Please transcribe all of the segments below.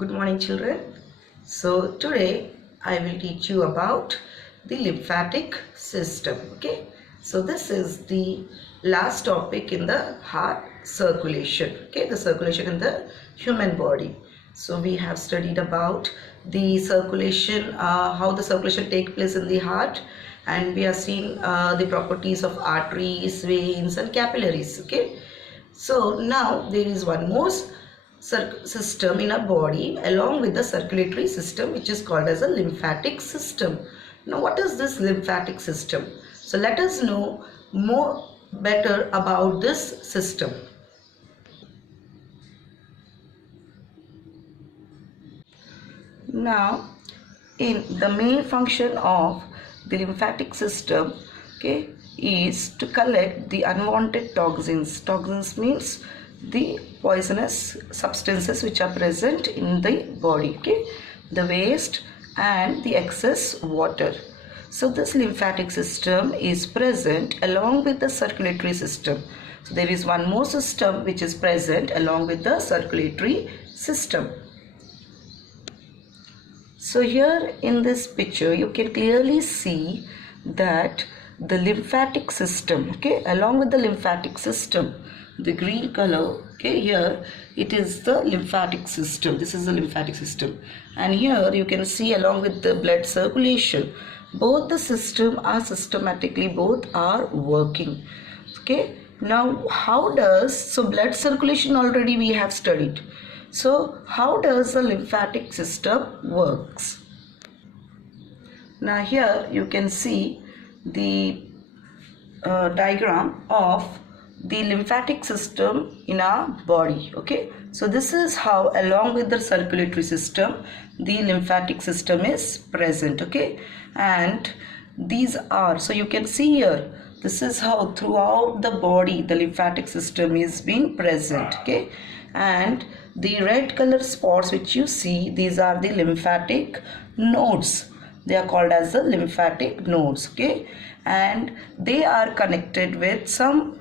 Good morning, children. So today I will teach you about the lymphatic system. Okay, so this is the last topic in the heart circulation. Okay, the circulation in the human body. So we have studied about the circulation, how the circulation take place in the heart, and we have seen the properties of arteries, veins and capillaries. Okay, so now there is one more system in our body along with the circulatory system, which is called as a lymphatic system. Now what is this lymphatic system? So let us know more better about this system. Now in the main function of the lymphatic system, okay, is to collect the unwanted toxins means the poisonous substances which are present in the body, okay, the waste and the excess water. So this lymphatic system is present along with the circulatory system. So there is one more system which is present along with the circulatory system. So here in this picture you can clearly see that the lymphatic system, okay, along with the lymphatic system, the green color, okay, here it is the lymphatic system. This is the lymphatic system, and here you can see along with the blood circulation, both the system are systematically, both are working. Okay, now how does, so blood circulation already we have studied. So how does the lymphatic system works? Now here you can see the diagram of the lymphatic system in our body. Okay, so this is how along with the circulatory system the lymphatic system is present. Okay, and these are, so you can see here, this is how throughout the body the lymphatic system is being present. Okay, and the red color spots which you see, these are the lymphatic nodes. They are called as the lymphatic nodes. Okay, and they are connected with some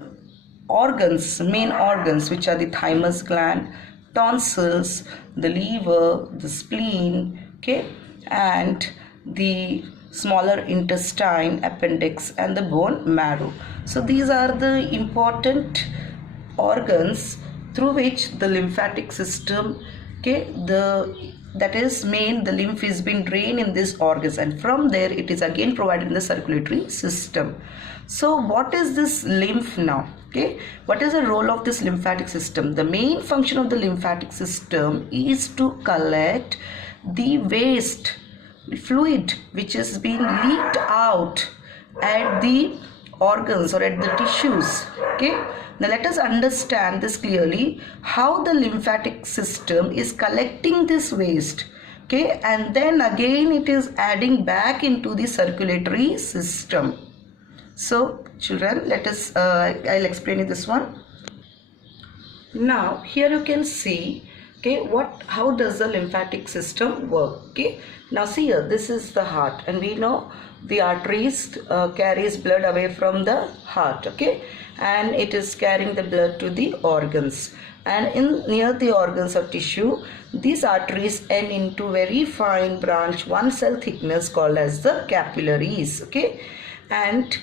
organs, main organs, which are the thymus gland, tonsils, the liver, the spleen, okay, and the smaller intestine, appendix and the bone marrow. So these are the important organs through which the lymphatic system, okay, that is main, the lymph is being drained in these organs, and from there it is again provided in the circulatory system. So what is this lymph now? Okay, what is the role of this lymphatic system? The main function of the lymphatic system is to collect the waste fluid which is being leaked out at the organs or at the tissues. Okay, now let us understand this clearly, how the lymphatic system is collecting this waste, okay, and then again it is adding back into the circulatory system. So children, let us I'll explain you this one. Now here you can see, okay, how does the lymphatic system work? Okay, now see here, this is the heart, and we know the arteries carries blood away from the heart, okay, and it is carrying the blood to the organs, and in near the organs or tissue, these arteries end into very fine branch, one cell thickness, called as the capillaries. Okay, and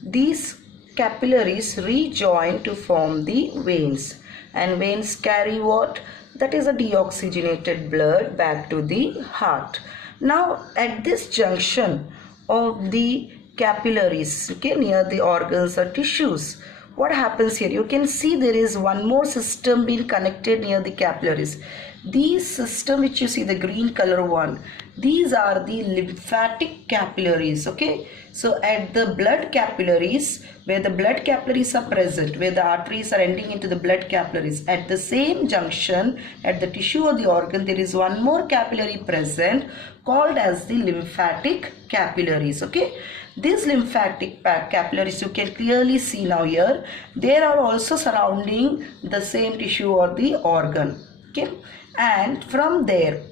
these capillaries rejoin to form the veins, and veins carry what? That is a deoxygenated blood back to the heart. Now at this junction of the capillaries, okay, near the organs or tissues, what happens here? You can see there is one more system being connected near the capillaries. These system which you see, the green color one, these are the lymphatic capillaries. Okay, so at the blood capillaries, where the blood capillaries are present, where the arteries are ending into the blood capillaries, at the same junction at the tissue or the organ, there is one more capillary present called as the lymphatic capillaries. Okay, these lymphatic capillaries you can clearly see now here, they are also surrounding the same tissue or the organ. Okay, and from there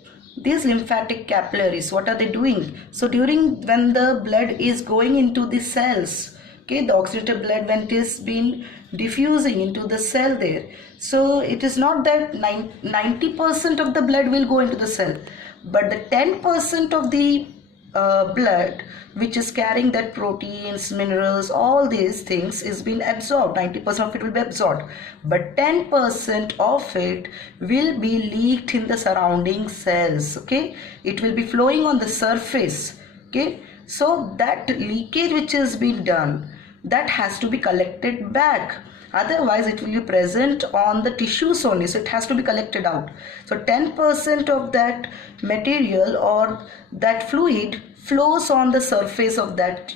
these lymphatic capillaries, what are they doing? So during when the blood is going into the cells, okay, the oxygenated blood, when it is being diffusing into the cell there. So it is not that 90% of the blood will go into the cell, but the 10% of the blood which is carrying that proteins, minerals, all these things is being absorbed. 90% of it will be absorbed, but 10% of it will be leaked in the surrounding cells. Okay, it will be flowing on the surface. Okay, so that leakage which has been done, that has to be collected back, otherwise it will be present on the tissues only, so it has to be collected out. So 10% of that material or that fluid flows on the surface of that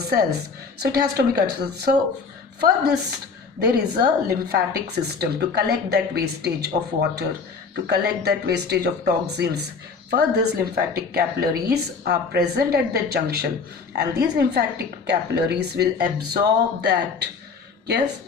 cells, so it has to be collected. So for this there is a lymphatic system to collect that wastage of water, to collect that wastage of toxins. For this, lymphatic capillaries are present at the junction, and these lymphatic capillaries will absorb that, yes,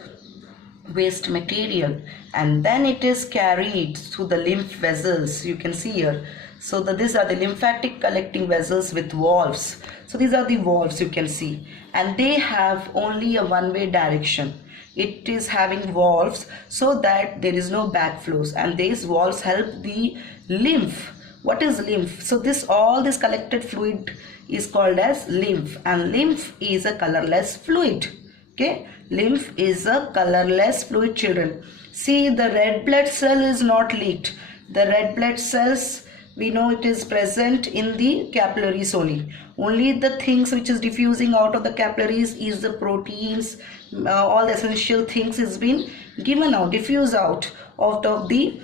waste material, and then it is carried through the lymph vessels. You can see here. So these are the lymphatic collecting vessels with valves. So these are the valves you can see, and they have only a one-way direction. It is having valves so that there is no backflows, and these valves help the lymph. What is lymph? So all this collected fluid is called as lymph, and lymph is a colorless fluid. Okay, lymph is a colorless fluid, children. See, the red blood cell is not leaked. The red blood cells, we know it is present in the capillaries only. Only the things which is diffusing out of the capillaries is the proteins, all the essential things is been given out, diffused out of the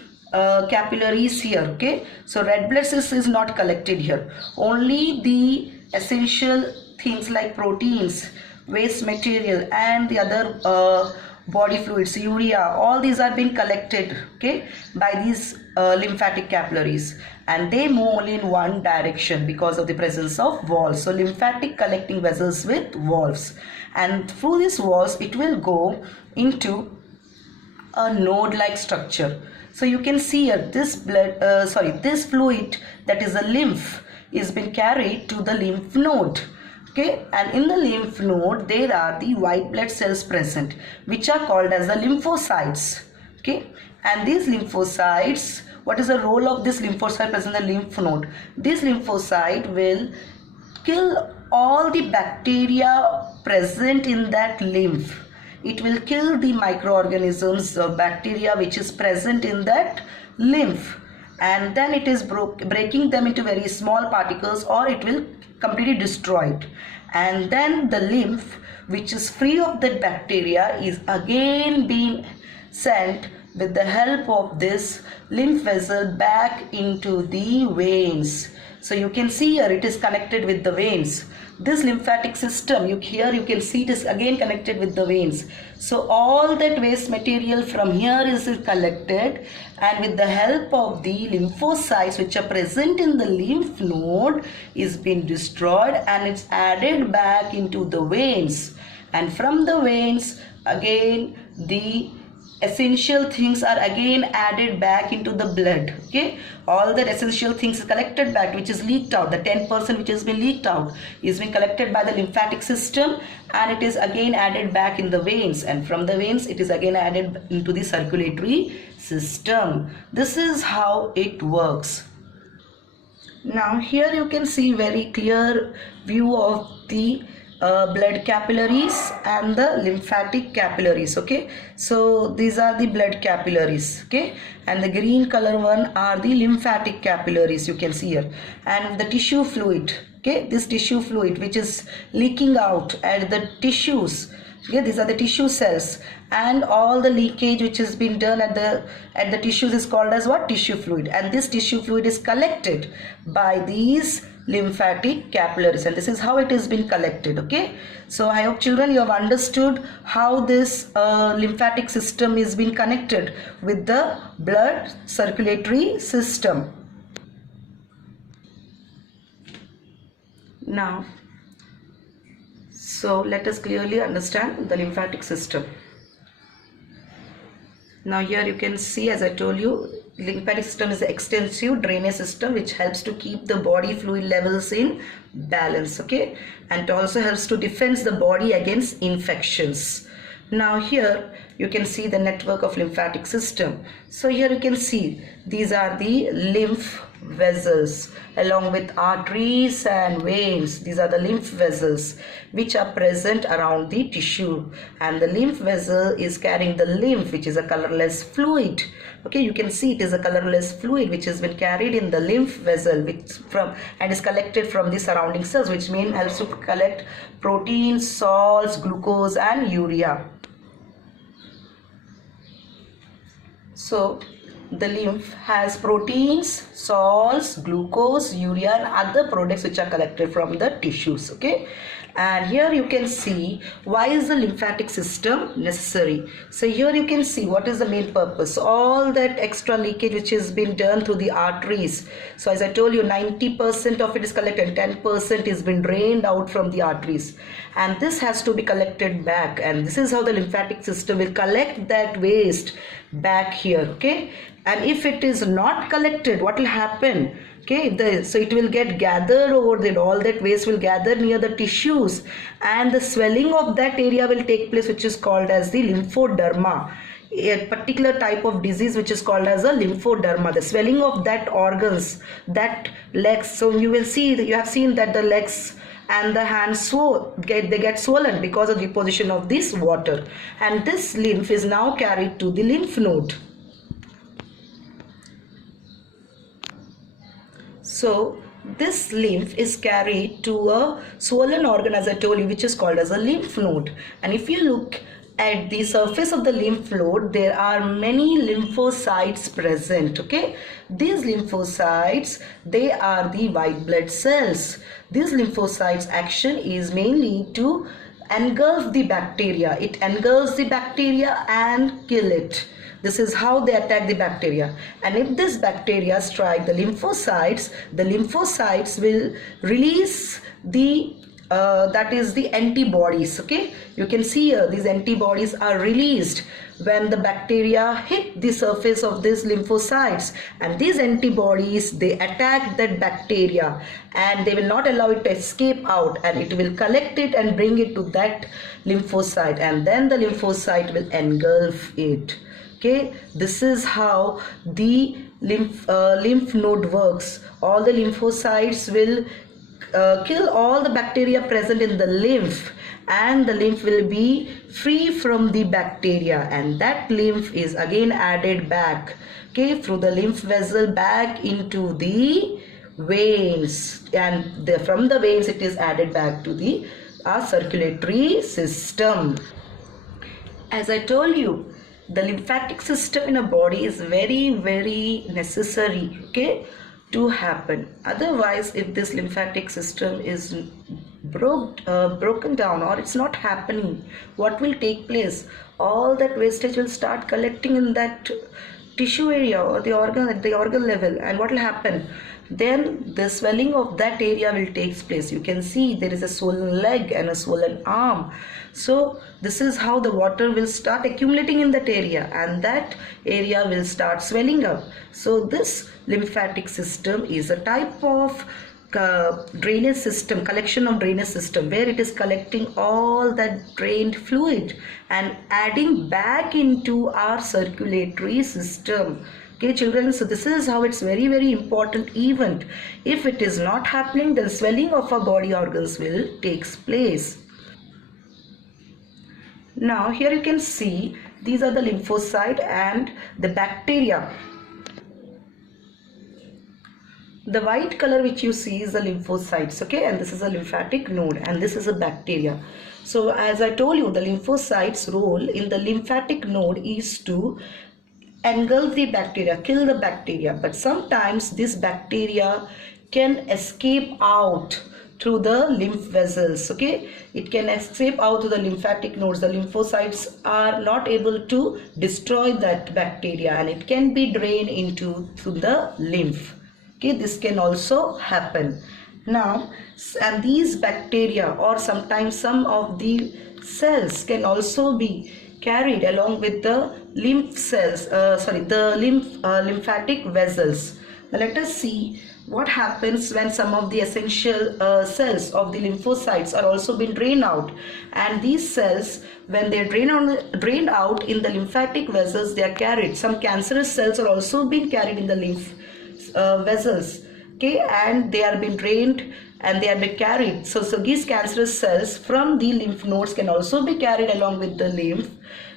capillaries here. Okay, so red blood cells is not collected here. Only the essential things like proteins, waste material, and the other body fluids, urea, all these are being collected, okay, by these lymphatic capillaries, and they move only in one direction because of the presence of valves. So lymphatic collecting vessels with valves, and through these valves it will go into a node like structure. So you can see here this this fluid, that is a lymph, is being carried to the lymph node. Okay, and in the lymph node there are the white blood cells present, which are called as the lymphocytes. Okay, and these lymphocytes, what is the role of this lymphocyte present in the lymph node? This lymphocyte will kill all the bacteria present in that lymph. It will kill the microorganisms or bacteria which is present in that lymph, and then it is breaking them into very small particles, or it will completely destroy it. And then the lymph, which is free of that bacteria, is again being sent with the help of this lymph vessel back into the veins. So you can see here it is connected with the veins. This lymphatic system, here you can see it is again connected with the veins. So all that waste material from here is collected, and with the help of the lymphocytes which are present in the lymph node is being destroyed, and it's added back into the veins. And from the veins again the essential things are again added back into the blood. Okay, all the essential things is collected back, which is leaked out. The 10% which has been leaked out is being collected by the lymphatic system, and it is again added back in the veins, and from the veins it is again added into the circulatory system. This is how it works. Now here you can see very clear view of the blood capillaries and the lymphatic capillaries. Okay, so these are the blood capillaries, okay, and the green color one are the lymphatic capillaries, you can see here, and the tissue fluid. Okay, this tissue fluid which is leaking out at the tissues. Okay, these are the tissue cells, and all the leakage which has been done at the tissues is called as what? Tissue fluid. And this tissue fluid is collected by these lymphatic capillaries, and this is how it has been collected. Okay, so I hope children you have understood how this lymphatic system is being connected with the blood circulatory system. Now, so let us clearly understand the lymphatic system. Now here you can see, as I told you, lymphatic system is an extensive drainage system which helps to keep the body fluid levels in balance. Okay, and it also helps to defend the body against infections. Now here you can see the network of lymphatic system. So here you can see these are the lymph vessels along with arteries and veins. These are the lymph vessels which are present around the tissue, and the lymph vessel is carrying the lymph, which is a colorless fluid. Okay, you can see it is a colorless fluid which has been carried in the lymph vessel, which from and is collected from the surrounding cells, which means helps to collect proteins, salts, glucose and urea. So the lymph has proteins, salts, glucose, urea and other products which are collected from the tissues. Okay, and here you can see why is the lymphatic system necessary. So here you can see what is the main purpose. All that extra leakage which has been done through the arteries. So as I told you, 90% of it is collected, 10% is been drained out from the arteries, and this has to be collected back, and this is how the lymphatic system will collect that waste back here. Okay, and if it is not collected, what will happen? Okay, so it will get gathered over there, all that waste will gather near the tissues, and the swelling of that area will take place, which is called as the lymphoderma, a particular type of disease which is called as a lymphoderma, the swelling of that organs, that legs. So you will see, you have seen that the legs and the hands they get swollen because of deposition of this water, and this lymph is now carried to the lymph node. So this lymph is carried to a swollen organ, as I told you, which is called as a lymph node. And if you look at the surface of the lymph node, there are many lymphocytes present. Okay, these lymphocytes, they are the white blood cells. These lymphocytes action is mainly to engulf the bacteria. It engulfs the bacteria and kill it. This is how they attack the bacteria. And if this bacteria strike the lymphocytes will release the that is the antibodies. Okay, you can see here these antibodies are released when the bacteria hit the surface of these lymphocytes, and these antibodies, they attack that bacteria and they will not allow it to escape out, and it will collect it and bring it to that lymphocyte, and then the lymphocyte will engulf it. Okay, this is how the lymph node works. All the lymphocytes will kill all the bacteria present in the lymph, and the lymph will be free from the bacteria, and that lymph is again added back, okay, through the lymph vessel back into the veins, and from the veins it is added back to the circulatory system. As I told you, the lymphatic system in a body is very necessary, okay, to happen. Otherwise, if this lymphatic system is broken down or it's not happening, what will take place? All that wastage will start collecting in that tissue area or the organ at the organ level, and what will happen? Then the swelling of that area will take place. You can see there is a swollen leg and a swollen arm. So this is how the water will start accumulating in that area, and that area will start swelling up. So this lymphatic system is a type of drainage system, collection of drainage system, where it is collecting all that drained fluid and adding back into our circulatory system. Okay, children, so this is how it's very important event. If it is not happening, then swelling of our body organs will take place. Now here you can see these are the lymphocyte and the bacteria. The white color which you see is the lymphocytes, okay, and this is a lymphatic node, and this is a bacteria. So as I told you, the lymphocytes role in the lymphatic node is to engulf the bacteria, kill the bacteria, but sometimes this bacteria can escape out through the lymph vessels. Okay, it can escape out to the lymphatic nodes. The lymphocytes are not able to destroy that bacteria, and it can be drained into through the lymph. Okay, this can also happen. Now, and these bacteria or sometimes some of the cells can also be carried along with the lymph cells, lymphatic vessels. Now let us see what happens when some of the essential cells of the lymphocytes are also being drained out, and these cells, when they are drained out in the lymphatic vessels, they are carried. Some cancerous cells are also being carried in the lymph vessels, okay, and they are being drained and they are being carried. So these cancerous cells from the lymph nodes can also be carried along with the lymph,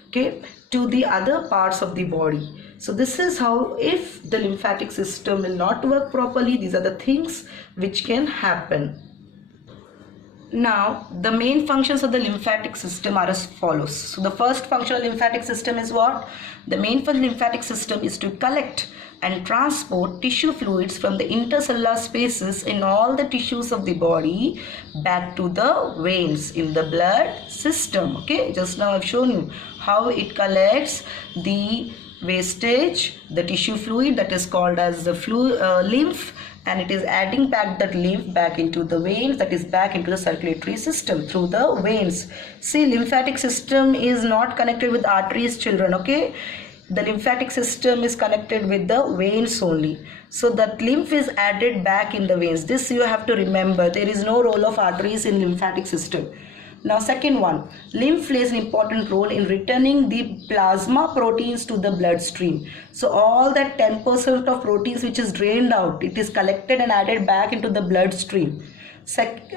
okay, to the other parts of the body. So this is how, if the lymphatic system will not work properly, these are the things which can happen. Now, the main functions of the lymphatic system are as follows. So the first function of the lymphatic system is what? The main function of the lymphatic system is to collect and transport tissue fluids from the intercellular spaces in all the tissues of the body back to the veins in the blood system. Okay, just now I've shown you how it collects the wastage, the tissue fluid, that is called as the lymph, and it is adding back that lymph back into the veins, that is back into the circulatory system through the veins. See, lymphatic system is not connected with arteries, children, okay? The lymphatic system is connected with the veins only. So that lymph is added back in the veins. This you have to remember. There is no role of arteries in lymphatic system. Now second one, lymph plays an important role in returning the plasma proteins to the bloodstream. So all that 10% of proteins which is drained out, it is collected and added back into the bloodstream.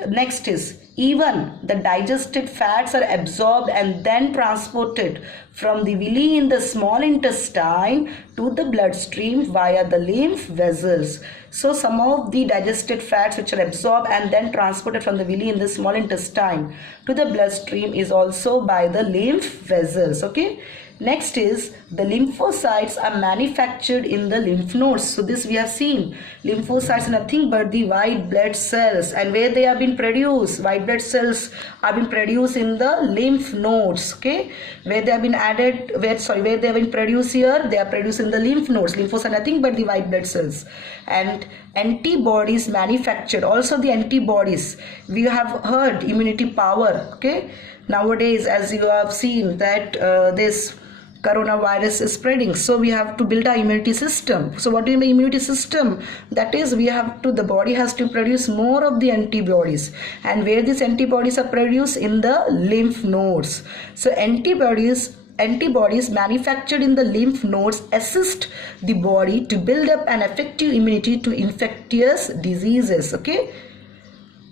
Next is, even the digested fats are absorbed and then transported from the villi in the small intestine to the bloodstream via the lymph vessels. So some of the digested fats which are absorbed and then transported from the villi in the small intestine to the bloodstream is also by the lymph vessels, okay? Next is, the lymphocytes are manufactured in the lymph nodes. So this we have seen. Lymphocytes are nothing but the white blood cells, and where they have been produced, white blood cells are been produced in the lymph nodes, okay? Where they have been added, where they have been produced here, they are produced in the lymph nodes. Lymphocytes are nothing but the white blood cells. And antibodies manufactured, also the antibodies, we have heard immunity power, okay? Nowadays, as you have seen that this coronavirus is spreading, so we have to build our immunity system. So what do you mean immunity system? That is, the body has to produce more of the antibodies, and where these antibodies are produced in the lymph nodes. So antibodies manufactured in the lymph nodes assist the body to build up an effective immunity to infectious diseases, okay?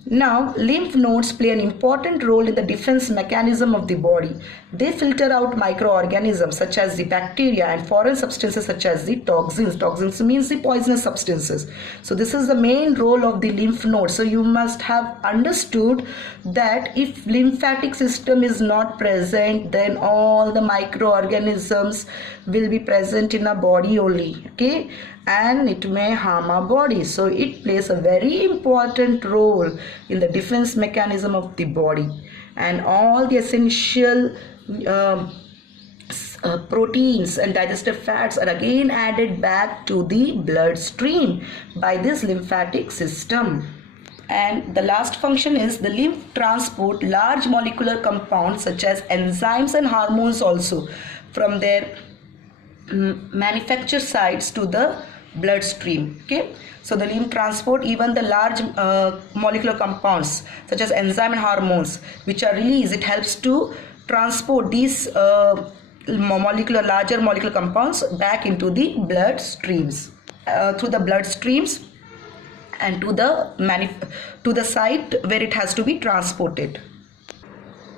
Now, lymph nodes play an important role in the defense mechanism of the body. They filter out microorganisms such as the bacteria and foreign substances such as the toxins. Toxins means the poisonous substances. So this is the main role of the lymph node. So you must have understood that if lymphatic system is not present, then all the microorganisms will be present in our body only, okay? And it may harm our body. So it plays a very important role in the defense mechanism of the body, and all the essential proteins and digestive fats are again added back to the bloodstream by this lymphatic system. And the last function is, the lymph transport large molecular compounds such as enzymes and hormones also from their manufacture sites to the bloodstream, okay? So the lymph transport even the large molecular compounds such as enzyme and hormones which are released. It helps to transport these larger molecular compounds back into the blood streams, through the blood streams, and to the site where it has to be transported.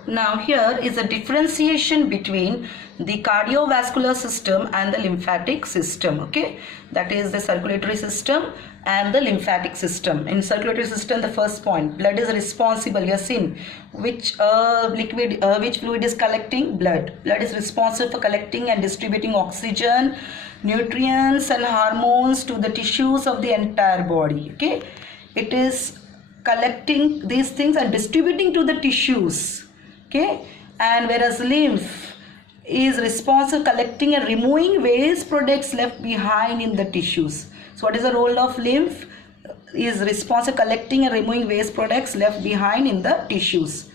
Now here is a differentiation between the cardiovascular system and the lymphatic system, okay? That is the circulatory system and the lymphatic system. In circulatory system, the first point, blood is responsible, you have seen, which fluid is collecting? Blood. Blood is responsible for collecting and distributing oxygen, nutrients and hormones to the tissues of the entire body, okay? It is collecting these things and distributing to the tissues, okay? And whereas lymph is responsible for collecting and removing waste products left behind in the tissues. So what is the role of lymph? Is responsible for collecting and removing waste products left behind in the tissues.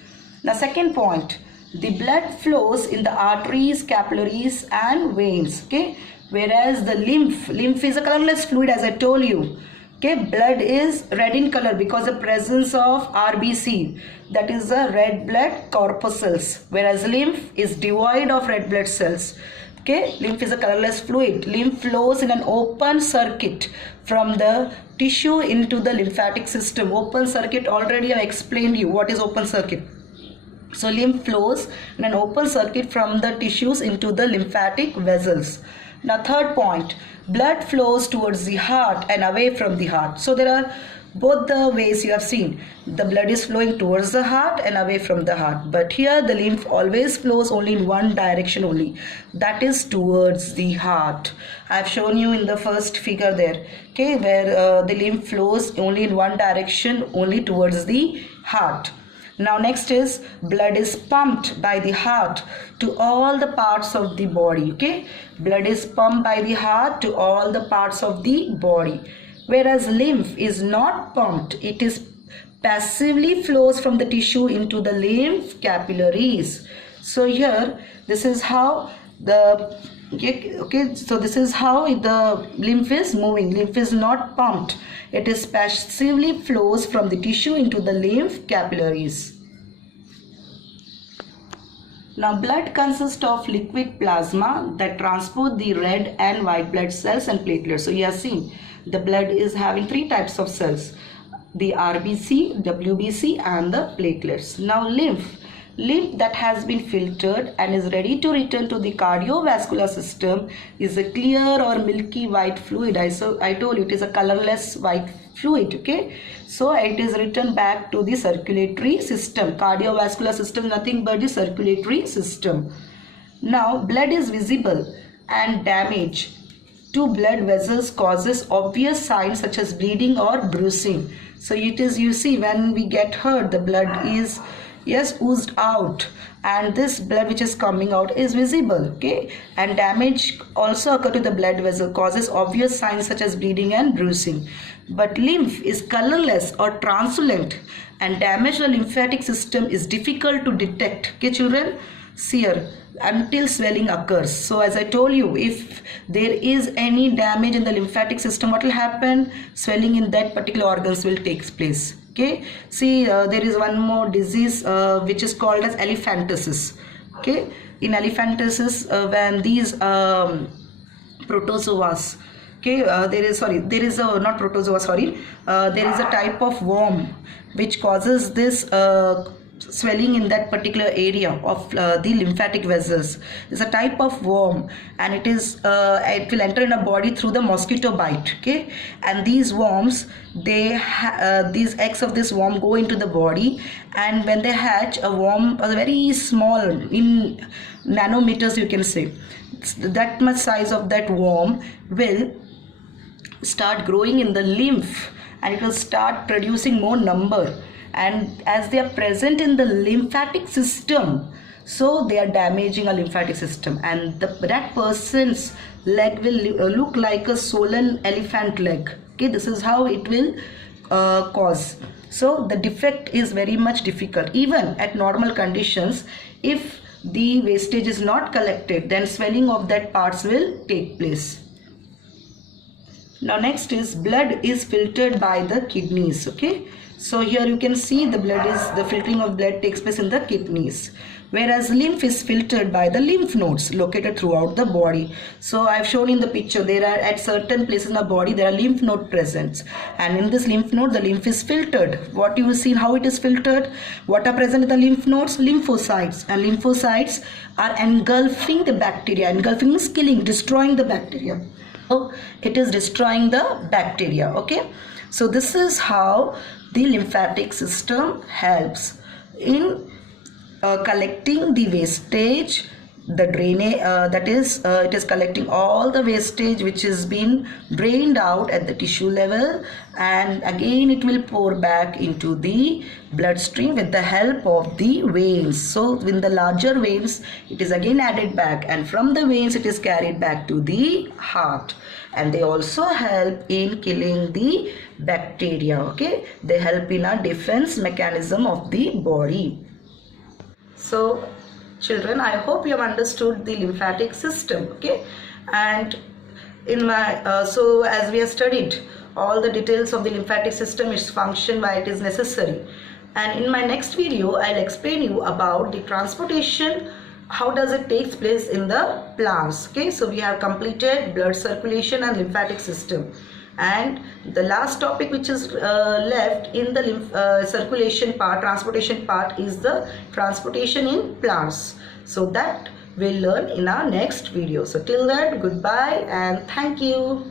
Now second point, the blood flows in the arteries, capillaries and veins, okay? whereas the lymph is a colorless fluid, as I told you. Okay, blood is red in color because of presence of RBC, that is the red blood corpuscles, whereas lymph is devoid of red blood cells. Okay, lymph is a colorless fluid. Lymph flows in an open circuit from the tissue into the lymphatic system. Open circuit, already I explained you what is open circuit. So lymph flows in an open circuit from the tissues into the lymphatic vessels. Now third point, blood flows towards the heart and away from the heart. So there are both the ways you have seen. The blood is flowing towards the heart and away from the heart. But here the lymph always flows only in one direction only. That is towards the heart. I have shown you in the first figure there. Okay, where the lymph flows only in one direction, only towards the heart. Now next is blood is pumped by the heart to all the parts of the body. Okay, blood is pumped by the heart to all the parts of the body, whereas lymph is not pumped. It is passively flows from the tissue into the lymph capillaries. So here this is how the so this is how the lymph is moving. Lymph is not pumped. It is passively flows from the tissue into the lymph capillaries. Now blood consists of liquid plasma that transport the red and white blood cells and platelets. So you have seen the blood is having three types of cells: the RBC, WBC and the platelets. Now lymph that has been filtered and is ready to return to the cardiovascular system is a clear or milky white fluid. I told you it is a colorless white fluid. Okay, so it is returned back to the circulatory system. Cardiovascular system, nothing but the circulatory system. Now blood is visible, and damage to blood vessels causes obvious signs such as bleeding or bruising. So it is, you see, when we get hurt, the blood is oozed out, and this blood which is coming out is visible. Okay, and damage also occur to the blood vessel, causes obvious signs such as bleeding and bruising. But lymph is colorless or translucent, and damage to the lymphatic system is difficult to detect. Okay children, see here, until swelling occurs. So as I told you, if there is any damage in the lymphatic system, what will happen? Swelling in that particular organs will take place. Okay, see there is one more disease which is called as elephantiasis. Okay, in elephantiasis when these protozoas, okay, there is a not protozoa, sorry, there is a type of worm which causes this swelling in that particular area of the lymphatic vessels. It's a type of worm, and it will enter in a body through the mosquito bite. Okay, and these worms, these eggs of this worm go into the body, and when they hatch, a worm, a very small, in nanometers you can say, that much size of that worm will start growing in the lymph, and it will start producing more number. And as they are present in the lymphatic system, so they are damaging a lymphatic system, and that person's leg will look like a swollen elephant leg. Okay, this is how it will cause. So the defect is very much difficult. Even at normal conditions, if the wastage is not collected, then swelling of that parts will take place. Now next is blood is filtered by the kidneys. Okay, so here you can see the filtering of blood takes place in the kidneys, whereas lymph is filtered by the lymph nodes located throughout the body. So I have shown in the picture, there are at certain places in the body there are lymph node present, and in this lymph node the lymph is filtered. What you will see, how it is filtered, what are present in the lymph nodes? Lymphocytes, and lymphocytes are engulfing the bacteria. Engulfing means killing, destroying the bacteria. So it is destroying the bacteria. Okay, so this is how the lymphatic system helps in collecting the wastage, the drainage, that is it is collecting all the wastage which is being drained out at the tissue level, and again it will pour back into the bloodstream with the help of the veins. So in the larger veins it is again added back, and from the veins it is carried back to the heart, and they also help in killing the bacteria. Okay, they help in a defense mechanism of the body. So children, I hope you have understood the lymphatic system. Okay, and in my so as we have studied all the details of the lymphatic system, its function, why it is necessary, and in my next video I'll explain you about the transportation, how does it takes place in the plants. Okay, so we have completed blood circulation and lymphatic system, and the last topic which is left in the circulation part, transportation part, is the transportation in plants. So that we'll learn in our next video. So till then, goodbye and thank you.